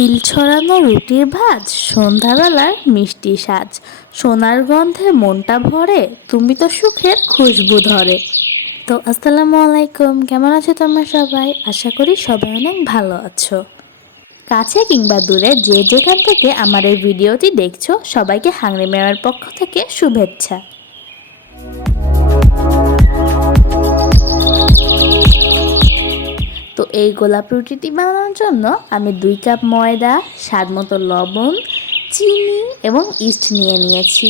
তিল ছড়ানো রুটির ভাজ, সন্ধ্যাবেলার মিষ্টি সাজ, সোনার গন্ধে মনটা ভরে, তুমি তো সুখের খুশবু ধরে। তো আসসালামু আলাইকুম, কেমন আছো তোমরা সবাই? আশা করি সবাই অনেক ভালো আছো। কাছে কিংবা দূরে যে যেখান থেকে আমার এই ভিডিওটি দেখছো, সবাইকে হাংরি মেয়ের পক্ষ থেকে শুভেচ্ছা। তো এই গোলাপ রুটিটি বানানোর জন্য আমি 2 কাপ ময়দা, স্বাদ মতো লবণ, চিনি এবং ইস্ট নিয়ে নিয়েছি।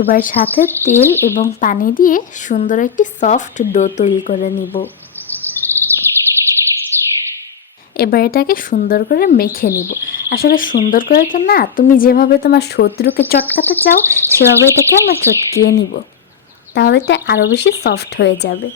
এবার সাথে তেল এবং পানি দিয়ে সুন্দর একটি সফট ডো তৈরি করে নিব। এবার এটাকে সুন্দর করে মেখে নিব। আসলে সুন্দর করে তো না, তুমি যেভাবে তোমার শত্রুকে চটকাতে চাও সেভাবে এটাকে আমরা চটকিয়ে নিব, তাহলে এটা আরও বেশি সফট হয়ে যাবে।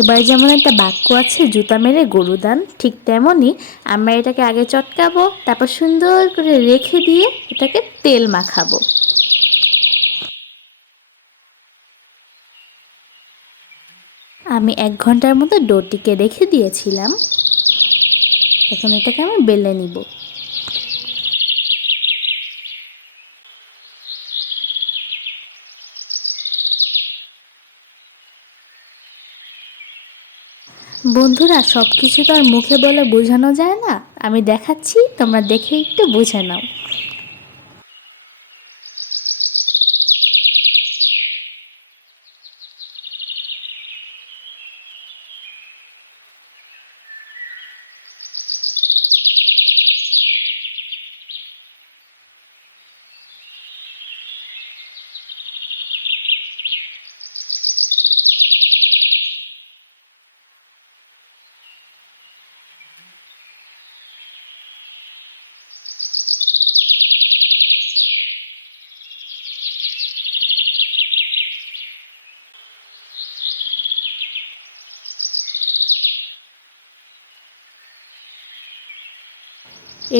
এবার যেমন একটা বাক্য আছে, জুতা মেরে গরু দান, ঠিক তেমনই আমরা এটাকে আগে চটকাবো, তারপর সুন্দর করে রেখে দিয়ে এটাকে তেল মাখাবো। আমি 1 ঘন্টার মতো ডোটিকে রেখে দিয়েছিলাম। এখন এটাকে আমি বেলে নিব। বন্ধুরা, সব কিছু তো আর মুখে বলে বোঝানো যায় না। আমি দেখাচ্ছি, তোমরা দেখে একটু বুঝে নাও।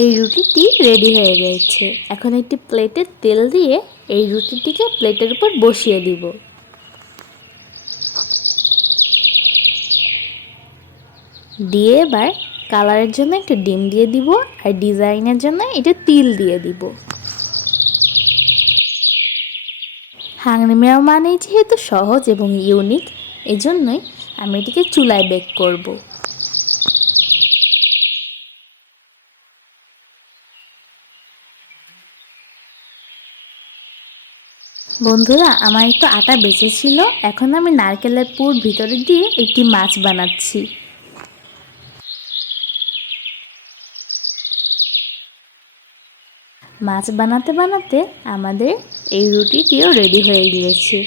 এই রুটিটি রেডি হয়ে গেছে। এখন একটি প্লেটে তেল দিয়ে এই রুটিটিকে প্লেটের উপর বসিয়ে দিব। দিয়ে এবার কালারের জন্য একটু ডিম দিয়ে দিব, আর ডিজাইনের জন্য একটু তিল দিয়ে দিব। হাংরি মেয়া মানেই যেহেতু সহজ এবং ইউনিক, এজন্যই আমি এটিকে চুলায় বেক করব। বন্ধুরা, আমার একটু আটা বেঁচে ছিল, এখন আমি নারকেলের পুর ভিতরে দিয়ে একটি মাছ বানাচ্ছি। মাছ বানাতে বানাতে আমাদের এই রুটিটিও রেডি হয়ে গিয়েছে।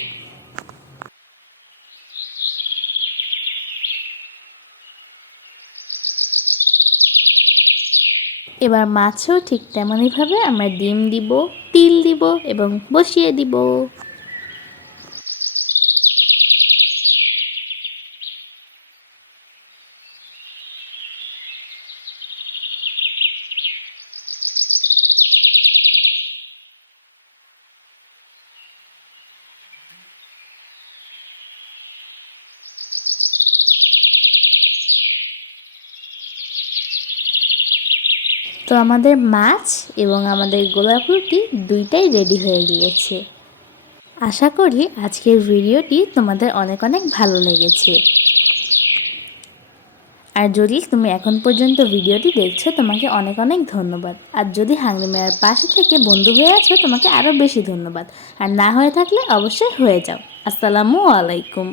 এবার মাছও ঠিক তেমনইভাবে আমরা ডিম দিব, তিল দিব এবং বসিয়ে দিব। তো আমাদের মাছ এবং আমাদের গোলাপ রুটি দুইটাই রেডি হয়ে গিয়েছে। আশা করি আজকের ভিডিওটি তোমাদের অনেক অনেক ভালো লেগেছে। আর যদি তুমি এখন পর্যন্ত ভিডিওটি দেখছো, তোমাকে অনেক অনেক ধন্যবাদ। আর যদি হাংরি মেয়ার পাশে থেকে বন্ধু হয়ে আছো, তোমাকে আরও বেশি ধন্যবাদ। আর না হয়ে থাকলে অবশ্যই হয়ে যাও। আসসালামু আলাইকুম।